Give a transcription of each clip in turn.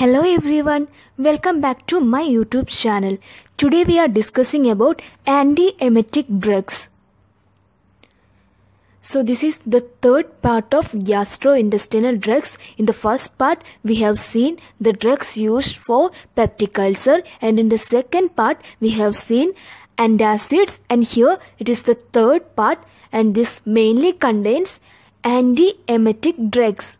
Hello everyone, welcome back to my YouTube channel. Today we are discussing about anti-emetic drugs. So this is the third part of gastrointestinal drugs. In the first part we have seen the drugs used for peptic ulcer, and in the second part we have seen antacids, and here it is the third part, and this mainly contains anti-emetic drugs.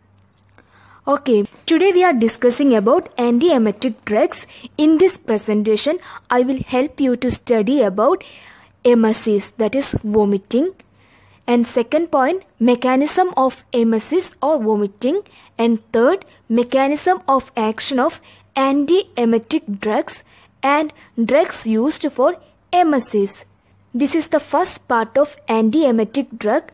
Okay, today we are discussing about anti-emetic drugs. In this presentation, I will help you to study about emesis, that is vomiting. And second point, mechanism of emesis or vomiting. And third, mechanism of action of anti-emetic drugs and drugs used for emesis. This is the first part of anti-emetic drug.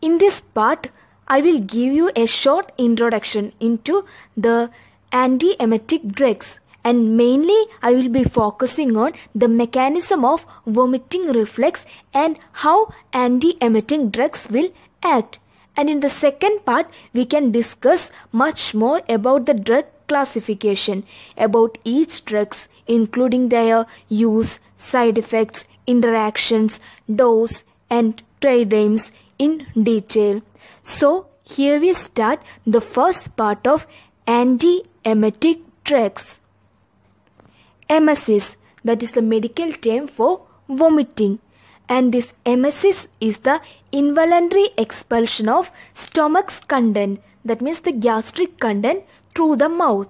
In this part, I will give you a short introduction into the anti-emetic drugs, and mainly I will be focusing on the mechanism of vomiting reflex and how anti-emetic drugs will act. And in the second part, we can discuss much more about the drug classification, about each drugs, including their use, side effects, interactions, dose and trade names in detail. So here we start the first part of anti-emetic drugs. Emesis, that is the medical term for vomiting, and this emesis is the involuntary expulsion of stomach's content, that means the gastric content, through the mouth.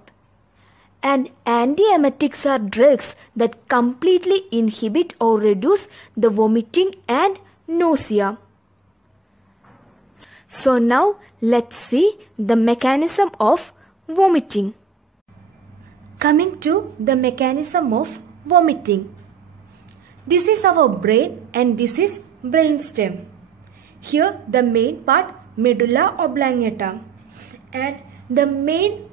And anti-emetics are drugs that completely inhibit or reduce the vomiting and nausea. So now let's see the mechanism of vomiting. Coming to the mechanism of vomiting. This is our brain and this is brainstem. Here the main part, medulla oblongata, and the main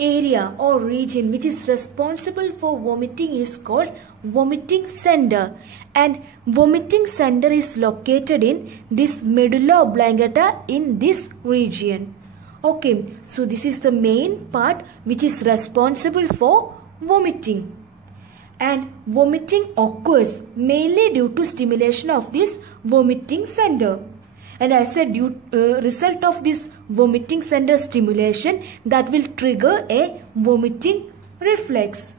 area or region which is responsible for vomiting is called vomiting center, and vomiting center is located in this medulla oblongata in this region. Okay, so this is the main part which is responsible for vomiting, and vomiting occurs mainly due to stimulation of this vomiting center. And as a result of this vomiting center stimulation, that will trigger a vomiting reflex.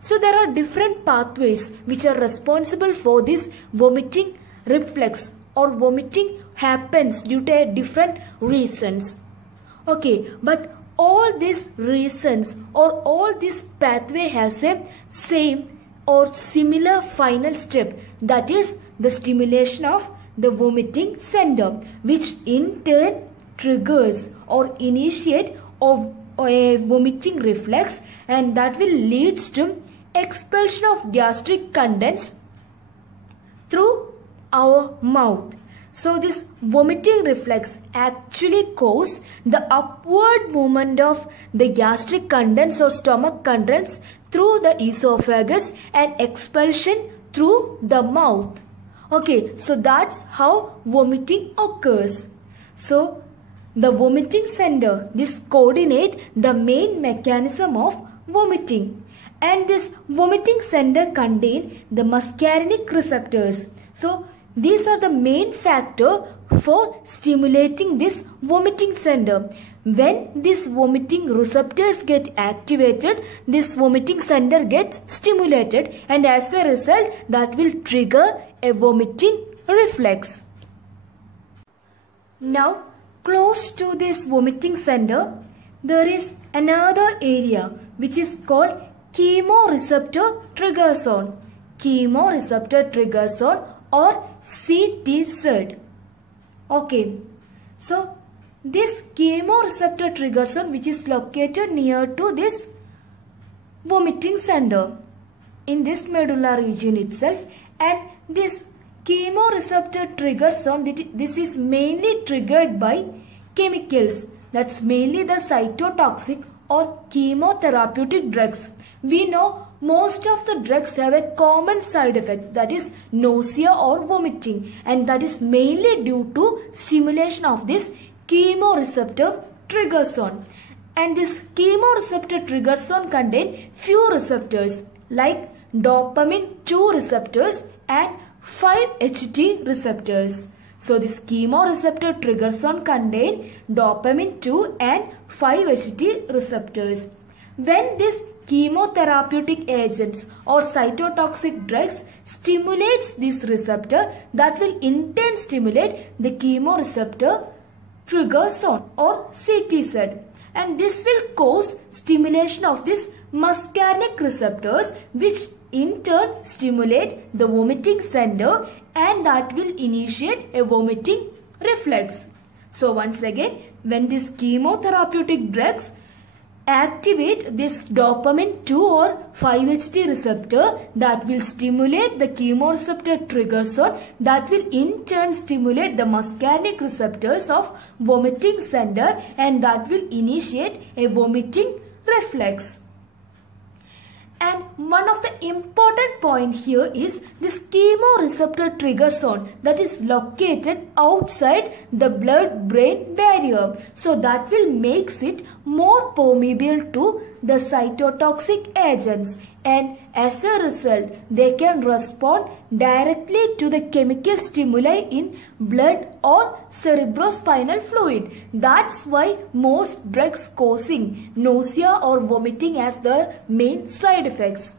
So there are different pathways which are responsible for this vomiting reflex, or vomiting happens due to different reasons. Okay, but all these reasons or all this pathway has a same or similar final step, that is the stimulation of the vomiting center, which in turn triggers or initiate of a vomiting reflex, and that will leads to expulsion of gastric contents through our mouth. So this vomiting reflex actually causes the upward movement of the gastric contents or stomach contents through the esophagus and expulsion through the mouth. Okay, so that's how vomiting occurs. So the vomiting center, this coordinate the main mechanism of vomiting, and this vomiting center contain the muscarinic receptors. So these are the main factor for stimulating this vomiting center. When these vomiting receptors get activated, this vomiting center gets stimulated, and as a result that will trigger a vomiting reflex. Now close to this vomiting center there is another area which is called chemoreceptor trigger zone. Chemoreceptor trigger zone or CTZ. Okay, so this chemoreceptor trigger zone which is located near to this vomiting center in this medulla region itself, and this chemoreceptor trigger zone, this is mainly triggered by chemicals, that's mainly the cytotoxic or chemotherapeutic drugs. We know most of the drugs have a common side effect, that is nausea or vomiting, and that is mainly due to stimulation of this chemoreceptor trigger zone. And this chemoreceptor trigger zone contain few receptors like dopamine 2 receptors and 5-HT receptors. So this chemoreceptor trigger zone contain dopamine 2 and 5-HT receptors. When these chemotherapeutic agents or cytotoxic drugs stimulates this receptor, that will in turn stimulate the chemoreceptor trigger zone or CTZ, and this will cause stimulation of this muscarinic receptors, which in turn stimulate the vomiting center, and that will initiate a vomiting reflex. So once again, when these chemotherapeutic drugs activate this dopamine 2 or 5-HT receptor, that will stimulate the chemoreceptor trigger zone, that will in turn stimulate the muscarinic receptors of vomiting center, and that will initiate a vomiting reflex. And one of the important point here is this chemoreceptor trigger zone that is located outside the blood-brain barrier. So that will makes it more permeable to the cytotoxic agents, and as a result they can respond directly to the chemical stimuli in blood or cerebrospinal fluid. That's why most drugs causing nausea or vomiting as the main side effects.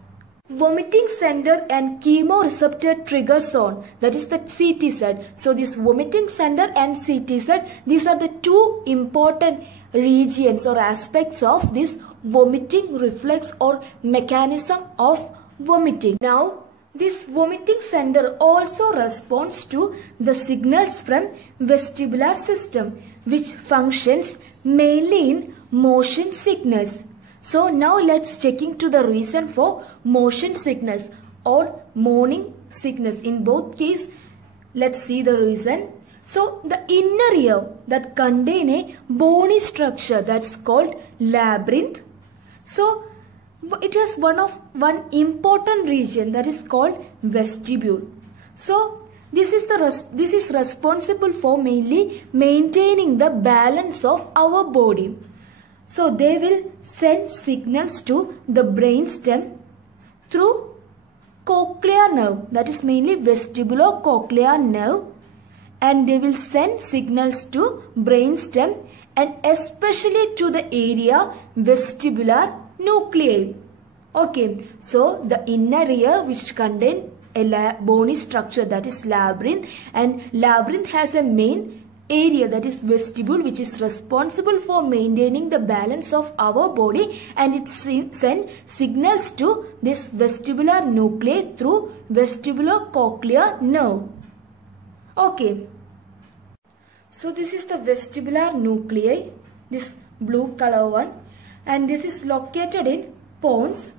Vomiting center and chemoreceptor trigger zone, that is the CTZ. So this vomiting center and CTZ, these are the two important regions or aspects of this vomiting reflex or mechanism of vomiting. Now this vomiting center also responds to the signals from vestibular system, which functions mainly in motion sickness. So now let's check into the reason for motion sickness or morning sickness. In both cases, let's see the reason. So the inner ear that contain a bony structure that's called labyrinth. So it has one important region that is called vestibule. So this is responsible for mainly maintaining the balance of our body. So they will send signals to the brainstem through cochlear nerve, that is mainly vestibulocochlear nerve, and they will send signals to brainstem and especially to the area vestibular nuclei. Okay, so the inner ear which contain a bony structure, that is labyrinth, and labyrinth has a main area, that is vestibule, which is responsible for maintaining the balance of our body, and it sends signals to this vestibular nuclei through vestibulocochlear nerve. Okay, so this is the vestibular nuclei, this blue color one, and this is located in pons,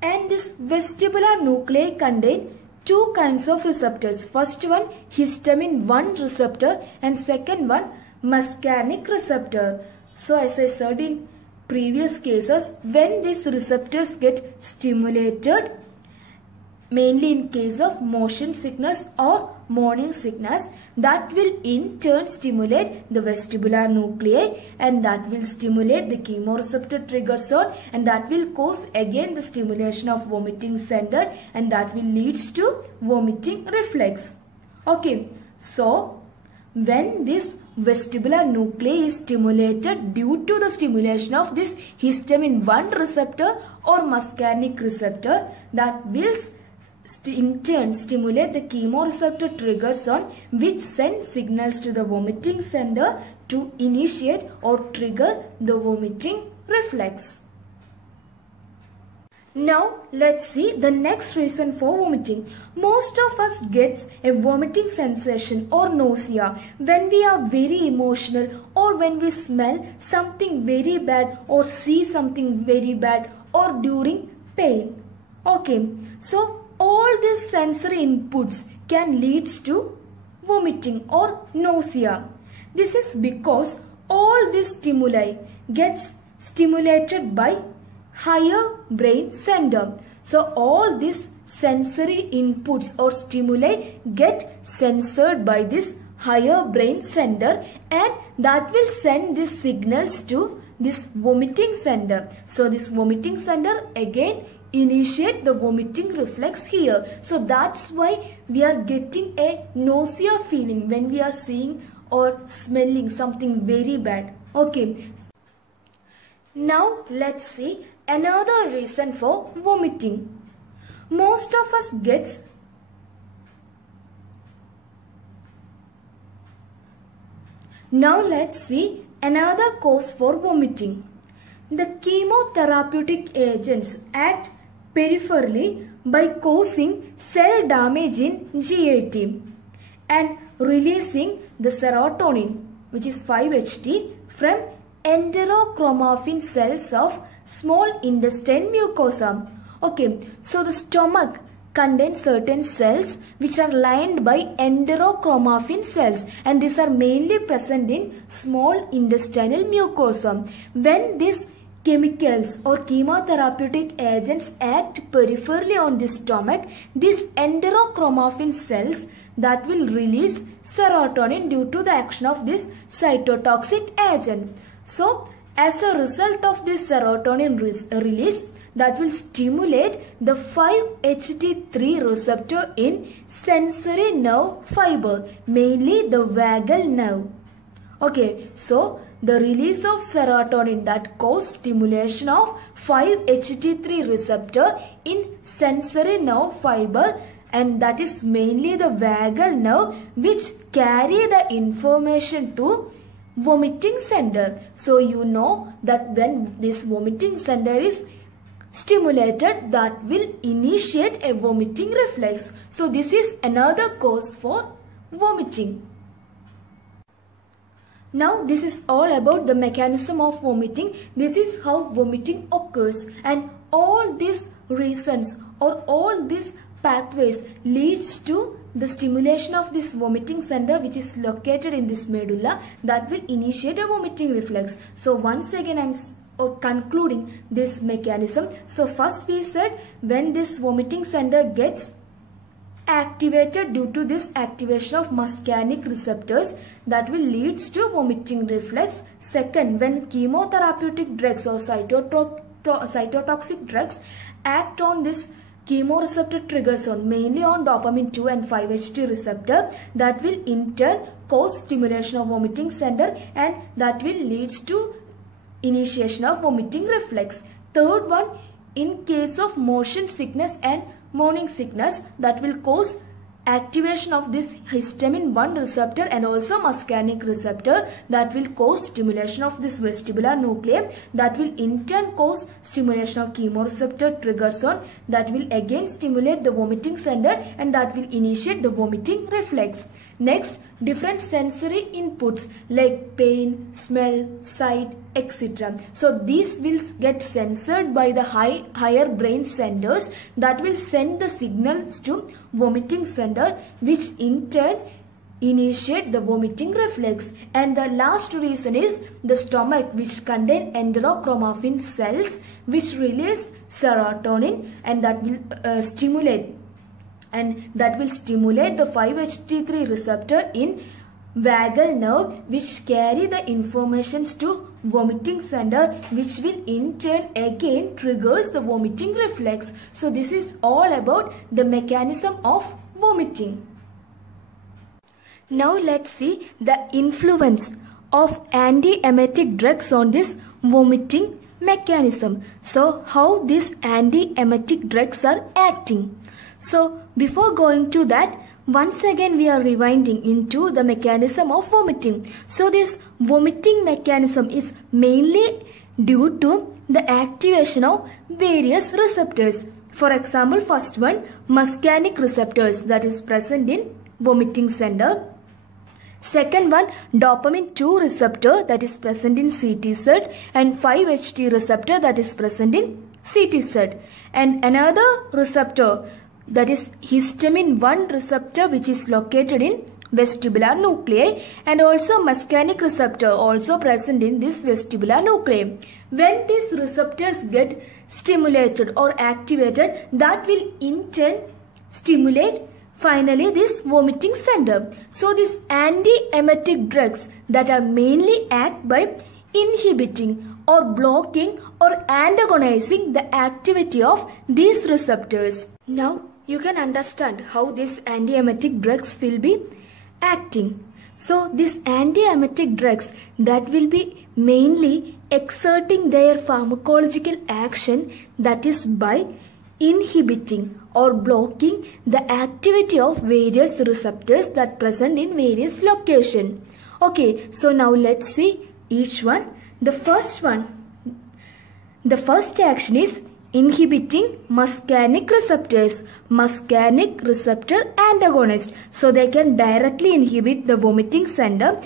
and this vestibular nuclei contain two kinds of receptors. First one histamine 1 receptor and second one muscarinic receptor. So as I said in previous cases, when these receptors get stimulated, mainly in case of motion sickness or morning sickness, that will in turn stimulate the vestibular nuclei, and that will stimulate the chemoreceptor trigger zone, and that will cause again the stimulation of vomiting center, and that will leads to vomiting reflex. Okay, so when this vestibular nuclei is stimulated due to the stimulation of this histamine 1 receptor or muscarinic receptor, that will in turn stimulate the chemoreceptor trigger zone, which sends signals to the vomiting center to initiate or trigger the vomiting reflex. Now let's see the next reason for vomiting. Most of us gets a vomiting sensation or nausea when we are very emotional, or when we smell something very bad or see something very bad, or during pain. Okay, so all these sensory inputs can lead to vomiting or nausea. This is because all these stimuli gets stimulated by higher brain center. So all these sensory inputs or stimuli get censored by this higher brain center, and that will send these signals to this vomiting center. So this vomiting center again initiate the vomiting reflex here. So that's why we are getting a nausea feeling when we are seeing or smelling something very bad. Okay. Now let's see another reason for vomiting. Most of us gets Now let's see another cause for vomiting. The chemotherapeutic agents act peripherally by causing cell damage in GAT and releasing the serotonin, which is 5-HT, from enterochromaffin cells of small intestine mucosa. Okay, so the stomach contains certain cells which are lined by enterochromaffin cells, and these are mainly present in small intestinal mucosa. When these chemicals or chemotherapeutic agents act peripherally on the stomach, these enterochromaffin cells that will release serotonin due to the action of this cytotoxic agent. So as a result of this serotonin release, that will stimulate the 5-HT3 receptor in sensory nerve fiber, mainly the vagal nerve. Okay, so the release of serotonin that causes stimulation of 5-HT3 receptor in sensory nerve fiber, and that is mainly the vagal nerve, which carry the information to vomiting center. So you know that when this vomiting center is stimulated, that will initiate a vomiting reflex. So this is another cause for vomiting. Now this is all about the mechanism of vomiting. This is how vomiting occurs, and all these reasons or all these pathways leads to the stimulation of this vomiting center, which is located in this medulla, that will initiate a vomiting reflex. So once again I am concluding this mechanism. So first we said when this vomiting center gets activated due to this activation of muscarinic receptors, that will leads to vomiting reflex. Second, when chemotherapeutic drugs or cytotoxic drugs act on this chemoreceptor triggers on mainly on dopamine 2 and 5-HT receptor, that will in turn cause stimulation of vomiting center, and that will leads to initiation of vomiting reflex. Third one, in case of motion sickness and morning sickness, that will cause activation of this histamine 1 receptor and also muscarinic receptor, that will cause stimulation of this vestibular nucleus, that will in turn cause stimulation of chemoreceptor triggers on, that will again stimulate the vomiting center, and that will initiate the vomiting reflex. Next, different sensory inputs like pain, smell, sight, etc. So these will get censored by the higher brain centers, that will send the signals to vomiting center, which in turn initiate the vomiting reflex. And the last reason is the stomach, which contain enterochromaffin cells which release serotonin, and that will stimulate the 5-HT3 receptor in vagal nerve, which carry the informations to vomiting center, which will in turn again triggers the vomiting reflex. So this is all about the mechanism of vomiting. Now let's see the influence of anti-emetic drugs on this vomiting mechanism. So how these anti-emetic drugs are acting. So before going to that, once again we are rewinding into the mechanism of vomiting. So this vomiting mechanism is mainly due to the activation of various receptors. For example, first one, muscarinic receptors, that is present in vomiting center. Second one, dopamine 2 receptor, that is present in CTZ, and 5-HT receptor, that is present in CTZ. And another receptor, that is histamine 1 receptor, which is located in vestibular nuclei, and also muscarinic receptor also present in this vestibular nuclei. When these receptors get stimulated or activated, that will in turn stimulate finally this vomiting center. So these anti-emetic drugs that are mainly act by inhibiting or blocking or antagonizing the activity of these receptors. Now you can understand how these antiemetic drugs will be acting. So these antiemetic drugs that will be mainly exerting their pharmacological action, that is by inhibiting or blocking the activity of various receptors that present in various locations. Okay, so now let's see each one. The first action is inhibiting muscarinic receptors, muscarinic receptor antagonist. So they can directly inhibit the vomiting center,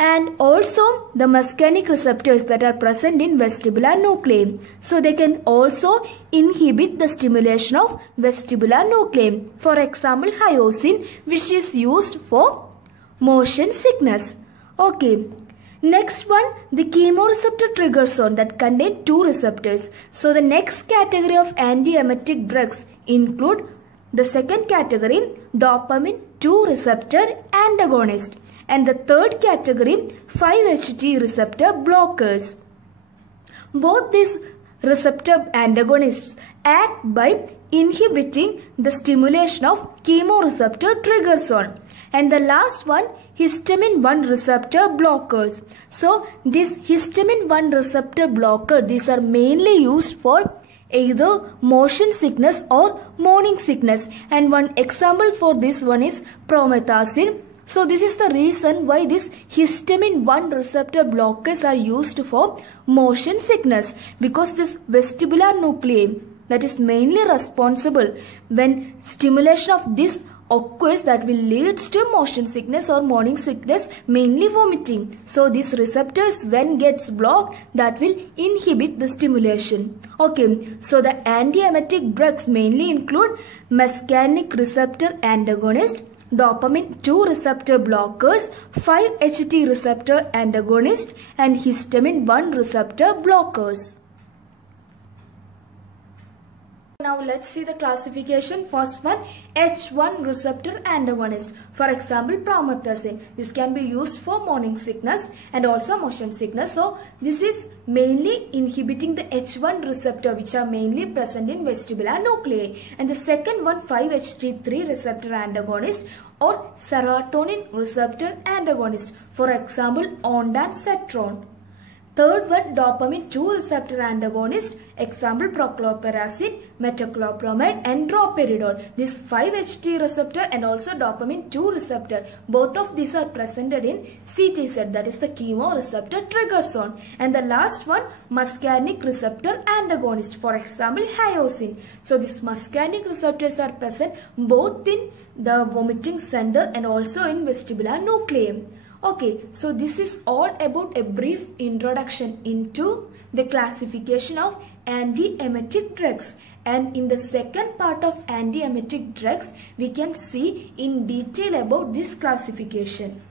and also the muscarinic receptors that are present in vestibular nuclei. So they can also inhibit the stimulation of vestibular nuclei. For example, hyoscine, which is used for motion sickness. Okay. Next one, the chemoreceptor trigger zone that contain two receptors. So the next category of antiemetic drugs include the second category, dopamine 2 receptor antagonist, and the third category, 5-HT receptor blockers. Both these receptor antagonists act by inhibiting the stimulation of chemoreceptor trigger zone. And the last one, histamine 1 receptor blockers. So this histamine 1 receptor blocker, these are mainly used for either motion sickness or morning sickness. And one example for this one is promethazine. So this is the reason why this histamine 1 receptor blockers are used for motion sickness, because this vestibular nuclei that is mainly responsible when stimulation of this occurs, that will leads to motion sickness or morning sickness, mainly vomiting. So these receptors, when gets blocked, that will inhibit the stimulation. Okay, so the antiemetic drugs mainly include muscarinic receptor antagonist, dopamine 2 receptor blockers, 5-HT receptor antagonist, and histamine 1 receptor blockers. Now let's see the classification. First one, H1 receptor antagonist. For example, promethazine. This can be used for morning sickness and also motion sickness. So this is mainly inhibiting the H1 receptor, which are mainly present in vestibular nuclei. And the second one, 5-HT3 receptor antagonist or serotonin receptor antagonist. For example, ondansetron. Third one, dopamine 2 receptor antagonist, example prochlorperazine, metoclopramide and droperidol. This 5-HT receptor and also dopamine 2 receptor, both of these are presented in CTZ, that is the chemoreceptor trigger zone. And the last one, muscarinic receptor antagonist, for example hyoscine. So these muscarinic receptors are present both in the vomiting center and also in vestibular nuclei. Okay, so this is all about a brief introduction into the classification of antiemetic drugs. And in the second part of antiemetic drugs, we can see in detail about this classification.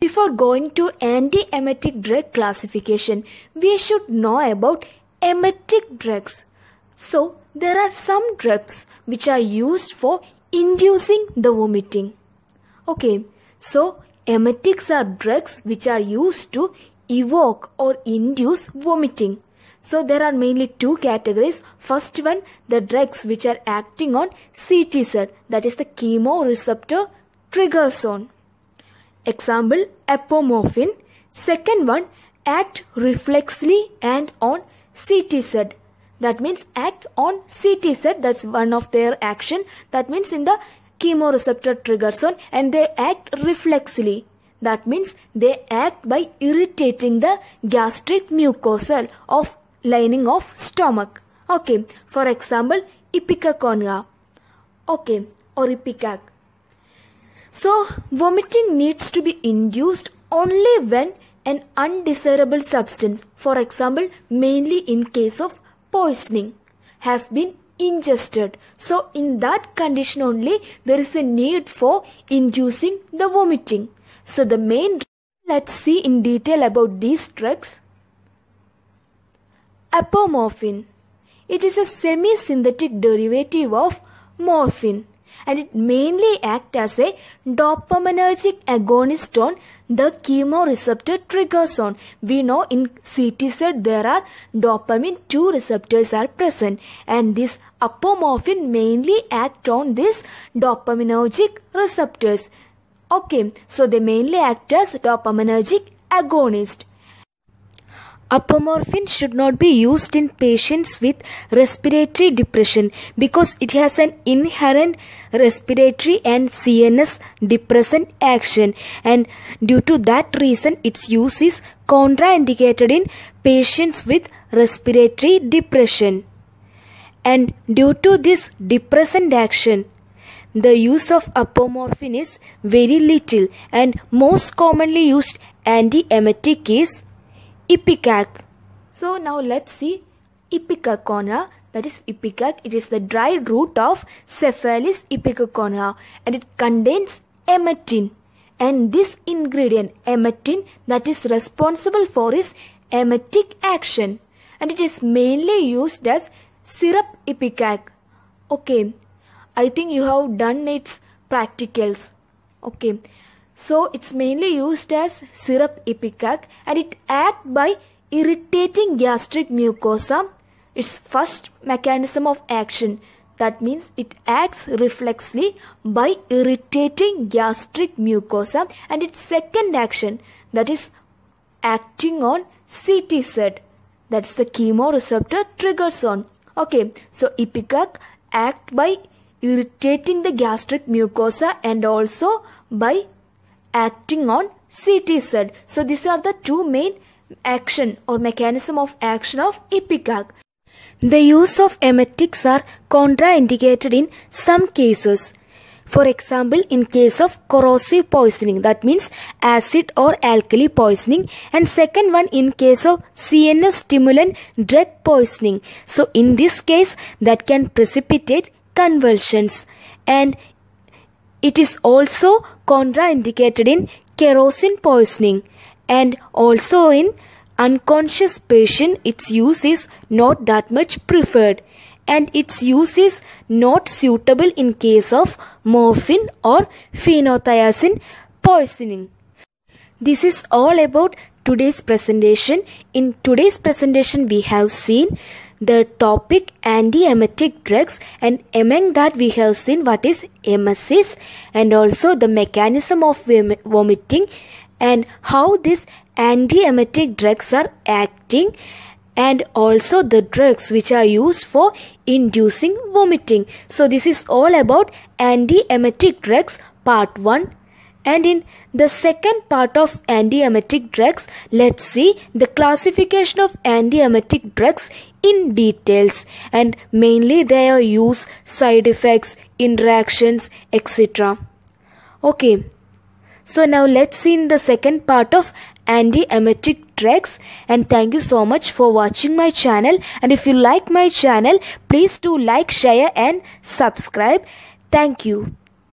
Before going to antiemetic drug classification, we should know about emetic drugs. So there are some drugs which are used for inducing the vomiting. Okay, so emetics are drugs which are used to evoke or induce vomiting. So there are mainly two categories. First one, the drugs which are acting on CTZ, that is the chemoreceptor trigger zone. Example, apomorphine. Second one, act reflexly and on CTZ. That means act on CTZ, that's one of their action. That means in the chemoreceptor trigger zone, and they act reflexly. That means they act by irritating the gastric mucosa of lining of stomach. Okay, for example, Ipecacuanha. Okay, or Ipecac. So vomiting needs to be induced only when an undesirable substance, for example, mainly in case of poisoning, has been ingested. So in that condition only there is a need for inducing the vomiting. So the main, let's see in detail about these drugs. Apomorphine. It is a semi-synthetic derivative of morphine. and it mainly acts as a dopaminergic agonist on the chemoreceptor trigger zone. We know in CTZ there are dopamine 2 receptors are present, and this apomorphine mainly act on these dopaminergic receptors. Okay, so they mainly act as dopaminergic agonist. Apomorphine should not be used in patients with respiratory depression because it has an inherent respiratory and CNS depressant action, and due to that reason its use is contraindicated in patients with respiratory depression. And due to this depressant action, the use of apomorphine is very little, and most commonly used antiemetic is Ipecac. So now let's see Ipecacuanha, that is Ipecac. It is the dried root of Cephalis ipecacuanha, and it contains emetic, and this ingredient emetic that is responsible for its emetic action, and it is mainly used as syrup Ipecac. Okay, I think you have done its practicals. Okay, so it's mainly used as syrup Ipecac, and it acts by irritating gastric mucosa. Its first mechanism of action, that means it acts reflexly by irritating gastric mucosa, and its second action, that is acting on CTZ, that's the chemoreceptor trigger zone. Okay, so Ipecac acts by irritating the gastric mucosa and also by acting on CTZ. So these are the two main action or mechanism of action of Ipecac. The use of emetics are contraindicated in some cases. For example, in case of corrosive poisoning, that means acid or alkali poisoning, and second one in case of CNS stimulant drug poisoning. So in this case that can precipitate convulsions, and it is also contraindicated in kerosene poisoning, and also in unconscious patient its use is not that much preferred, and its use is not suitable in case of morphine or phenothiazine poisoning. This is all about today's presentation. In today's presentation we have seen the topic antiemetic drugs, and among that we have seen what is emesis, and also the mechanism of vomiting, and how these antiemetic drugs are acting, and also the drugs which are used for inducing vomiting. So this is all about antiemetic drugs part 1. And in the second part of antiemetic drugs, let's see the classification of antiemetic drugs in details, and mainly their use, side effects, interactions, etc. Okay, so now let's see in the second part of antiemetic drugs, and thank you so much for watching my channel. And if you like my channel, please do like, share and subscribe. Thank you.